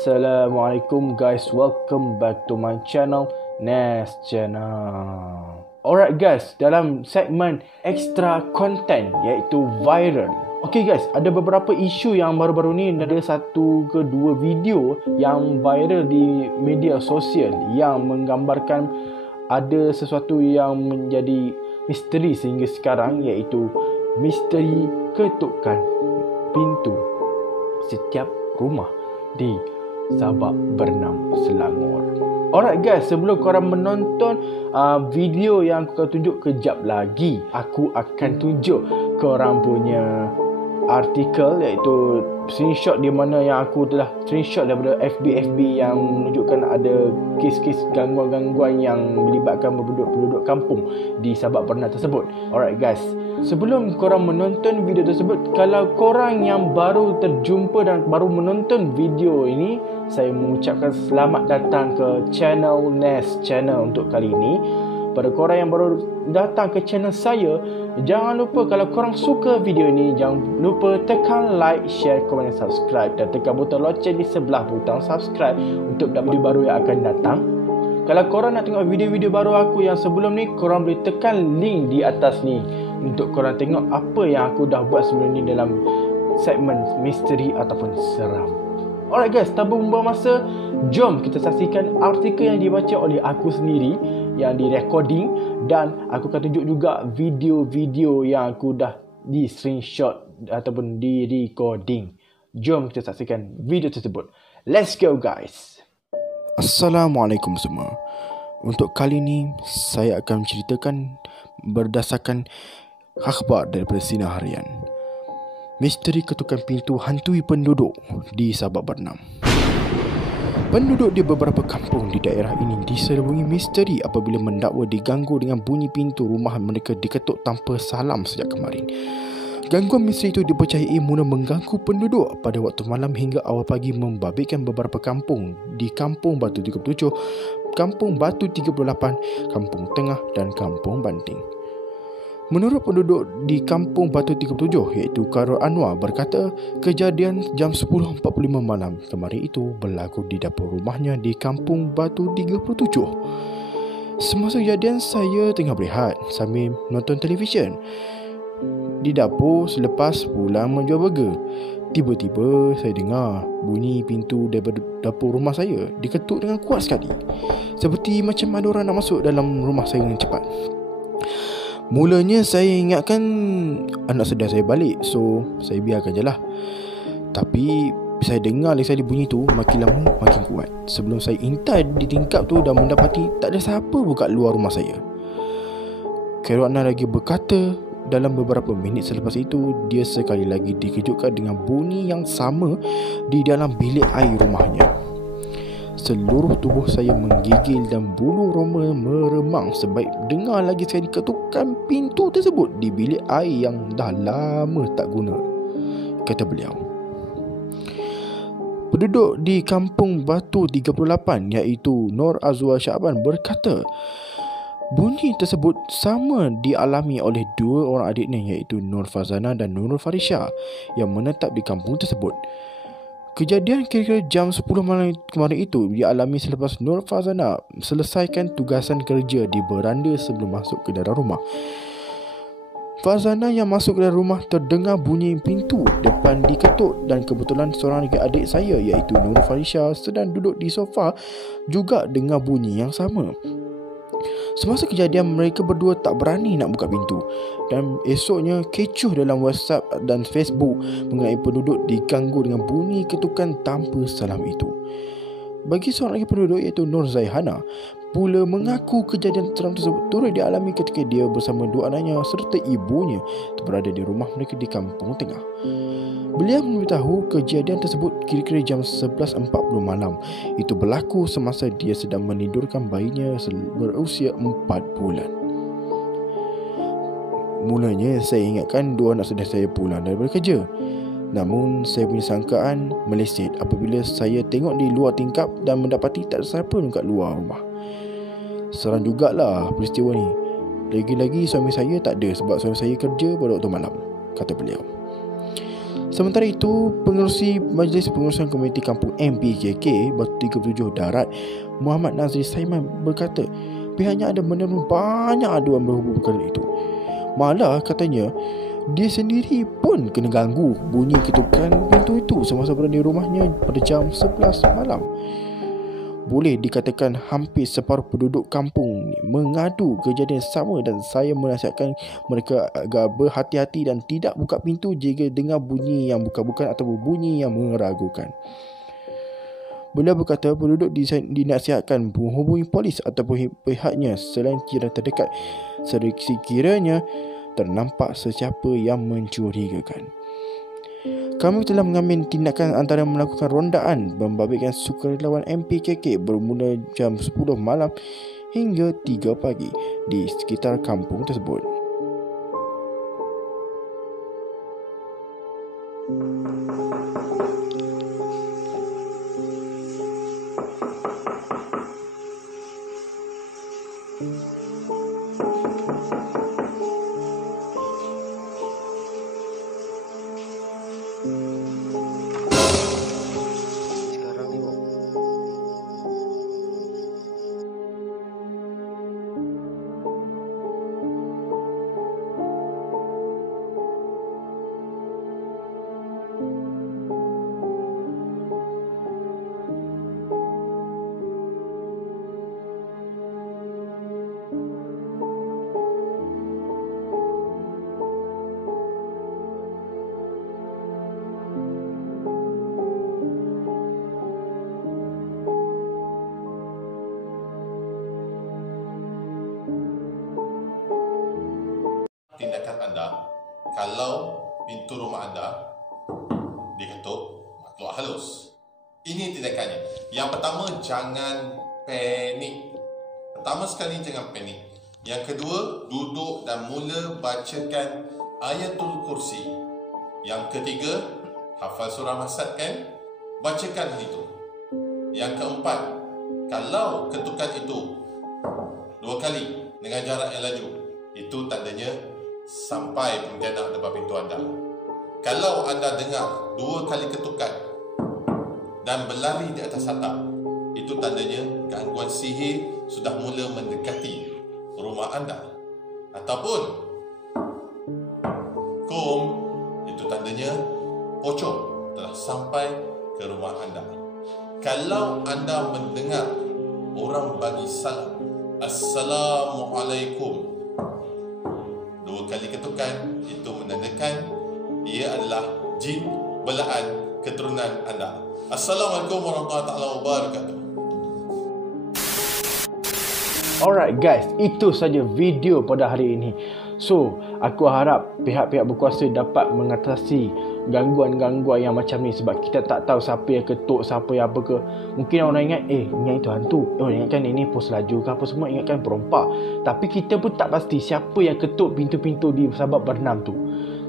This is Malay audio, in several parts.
Assalamualaikum guys, welcome back to my channel, Nest Channel. Alright guys, dalam segmen extra content iaitu viral. Okay guys, ada beberapa isu yang baru-baru ni, ada satu ke dua video yang viral di media sosial yang menggambarkan ada sesuatu yang menjadi misteri sehingga sekarang, iaitu misteri ketukan pintu setiap rumah di Sabak Bernam, Selangor. Alright guys, sebelum korang menonton video yang aku akan tunjuk kejap lagi, aku akan tunjuk korang punya artikel, iaitu screenshot di mana yang aku telah screenshot daripada FB yang menunjukkan ada kes-kes gangguan-gangguan yang melibatkan penduduk kampung di Sabak Bernam tersebut. Alright guys, sebelum korang menonton video tersebut, kalau korang yang baru terjumpa dan baru menonton video ini, saya mengucapkan selamat datang ke channel Nest Channel untuk kali ini. Pada korang yang baru datang ke channel saya, jangan lupa kalau korang suka video ini, jangan lupa tekan like, share, komen dan subscribe, dan tekan butang loceng di sebelah butang subscribe untuk dapat video baru yang akan datang. Kalau korang nak tengok video-video baru aku yang sebelum ni, korang boleh tekan link di atas ni untuk korang tengok apa yang aku dah buat sebelum ni dalam segmen misteri ataupun seram. Alright guys, tanpa membuang masa, jom kita saksikan artikel yang dibaca oleh aku sendiri, yang di recording, dan aku akan tunjuk juga video-video yang aku dah di screenshot ataupun di recording. Jom kita saksikan video tersebut. Let's go guys. Assalamualaikum semua. Untuk kali ini saya akan menceritakan berdasarkan akhbar daripada Sinar Harian. Misteri ketukan pintu hantui penduduk di Sabak Bernam. Penduduk di beberapa kampung di daerah ini diserubungi misteri apabila mendakwa diganggu dengan bunyi pintu rumah mereka diketuk tanpa salam sejak kemarin. Gangguan misteri itu dipercayai mula mengganggu penduduk pada waktu malam hingga awal pagi, membabitkan beberapa kampung di Kampung Batu 37, Kampung Batu 38, Kampung Tengah dan Kampung Banting. Menurut penduduk di Kampung Batu 37, iaitu Karol Anwar, berkata kejadian jam 10.45 malam kemarin itu berlaku di dapur rumahnya di Kampung Batu 37. Semasa kejadian, saya tengah berehat sambil menonton televisyen di dapur selepas pulang menjual burger. Tiba-tiba saya dengar bunyi pintu daripada dapur rumah saya diketuk dengan kuat sekali, seperti macam ada orang nak masuk dalam rumah saya dengan cepat. Mulanya saya ingatkan anak sedar saya balik, so saya biarkan je lah. Tapi saya dengar lagi sekali bunyi tu makin lama makin kuat, sebelum saya intai di tingkap tu dan mendapati tak ada siapa buka luar rumah saya. Karol Anwar lagi berkata dalam beberapa minit selepas itu, dia sekali lagi dikejutkan dengan bunyi yang sama di dalam bilik air rumahnya. Seluruh tubuh saya menggigil dan bulu roma meremang sebab dengar lagi sekali ketukan pintu tersebut di bilik air yang dah lama tak guna, kata beliau. Penduduk di Kampung Batu 38, iaitu Nur Azwar Syaban, berkata bunyi tersebut sama dialami oleh dua orang adiknya, iaitu Nur Fazana dan Nurul Farisha, yang menetap di kampung tersebut. Kejadian kira-kira jam 10 malam kemarin itu dialami selepas Nur Fazana selesaikan tugasan kerja di beranda sebelum masuk ke dalam rumah. Fazana yang masuk ke dalam rumah terdengar bunyi pintu depan diketuk, dan kebetulan seorang lagi adik saya, iaitu Nur Farisha, sedang duduk di sofa juga dengar bunyi yang sama. Semasa kejadian, mereka berdua tak berani nak buka pintu, dan esoknya kecoh dalam WhatsApp dan Facebook mengenai penduduk diganggu dengan bunyi ketukan tanpa salam itu. Bagi seorang lagi penduduk, iaitu Nur Zaihana, pula mengaku kejadian seram tersebut turut dialami ketika dia bersama dua anaknya serta ibunya berada di rumah mereka di Kampung Tengah. Beliau memberitahu kejadian tersebut kira-kira jam 11.40 malam. Itu berlaku semasa dia sedang menidurkan bayinya berusia 4 bulan. Mulanya saya ingatkan dua anak saudara saya pulang daripada kerja. Namun saya punya sangkaan meleset apabila saya tengok di luar tingkap dan mendapati tak ada siapa pun kat luar rumah. Seram jugalah peristiwa ni. Lagi-lagi suami saya tak ada sebab suami saya kerja pada waktu malam, kata beliau. Sementara itu, pengerusi Majlis Pengurusan Komuniti Kampung MPKK Batu 37 Darat, Muhammad Nazri Saiman berkata pihaknya ada menerima banyak aduan berhubung perkara itu. Malah katanya dia sendiri pun kena ganggu bunyi ketukan pintu itu semasa berada di rumahnya pada jam 11 malam. Boleh dikatakan hampir separuh penduduk kampung mengadu kejadian sama dan saya menasihatkan mereka agar berhati-hati dan tidak buka pintu jika dengar bunyi yang bukan-bukan atau bunyi yang meragukan. Beliau berkata penduduk dinasihatkan menghubungi polis ataupun pihaknya selain jiran terdekat sekiranya ternampak sesiapa yang mencurigakan. Kami telah mengambil tindakan antara melakukan rondaan membabitkan sukarelawan MPKK bermula jam 10 malam hingga 3 pagi di sekitar kampung tersebut. Tindakan anda kalau pintu rumah anda diketuk makhluk halus. Ini tindakannya. Yang pertama, jangan panik. Pertama sekali, jangan panik. Yang kedua, duduk dan mula bacakan Ayatul Kursi. Yang ketiga, hafal surah Masad kan? Bacakan itu. Yang keempat, kalau ketukan itu 2 kali dengan jarak yang laju, itu tandanya sampai pontianak depan pintu anda. Kalau anda dengar 2 kali ketukan dan berlari di atas atap, itu tandanya gangguan sihir sudah mula mendekati rumah anda. Ataupun kom, itu tandanya pocong telah sampai ke rumah anda. Kalau anda mendengar orang bagi salam Assalamualaikum 2 kali ketukan, itu menandakan ia adalah jin belaan keturunan anda. Assalamualaikum warahmatullahi wabarakatuh. Alright guys, itu saja video pada hari ini. So, aku harap pihak-pihak berkuasa dapat mengatasi gangguan-gangguan yang macam ni, sebab kita tak tahu siapa yang ketuk, siapa yang apa ke. Mungkin orang ingat, ingat itu hantu. Orang ingatkan ini pos laju ke apa semua, ingatkan perompak. Tapi kita pun tak pasti siapa yang ketuk pintu-pintu di Sabak Bernam tu.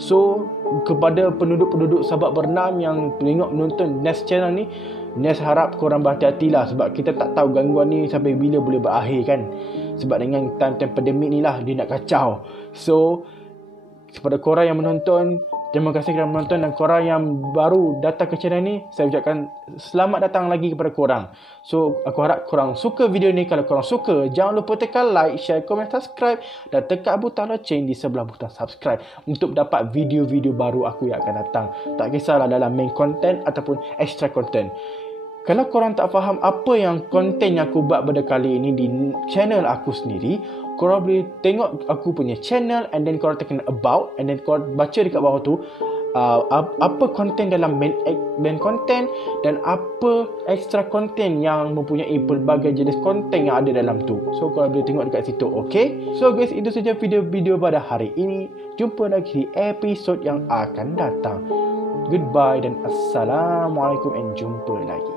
So, kepada penduduk-penduduk Sabak Bernam yang tengok menonton Nest channel ni, Nest harap korang berhati-hatilah, sebab kita tak tahu gangguan ni sampai bila boleh berakhir kan. Sebab dengan time-time pandemik ni lah dia nak kacau. So, kepada korang yang menonton, terima kasih kerana menonton, dan korang yang baru datang ke channel ni, saya ucapkan selamat datang lagi kepada korang. So, aku harap korang suka video ni. Kalau korang suka, jangan lupa tekan like, share, komen, subscribe dan tekan butang loceng di sebelah butang subscribe untuk dapat video-video baru aku yang akan datang. Tak kisahlah dalam main content ataupun extra content. Kalau korang tak faham apa yang konten yang aku buat pada kali ini di channel aku sendiri, korang boleh tengok aku punya channel, and then korang tekan about, and then korang baca dekat bawah tu apa konten dalam main konten dan apa extra konten yang mempunyai pelbagai jenis konten yang ada dalam tu. So korang boleh tengok dekat situ, okay? So guys, itu saja video-video pada hari ini. Jumpa lagi di episod yang akan datang. Goodbye dan Assalamualaikum, and jumpa lagi.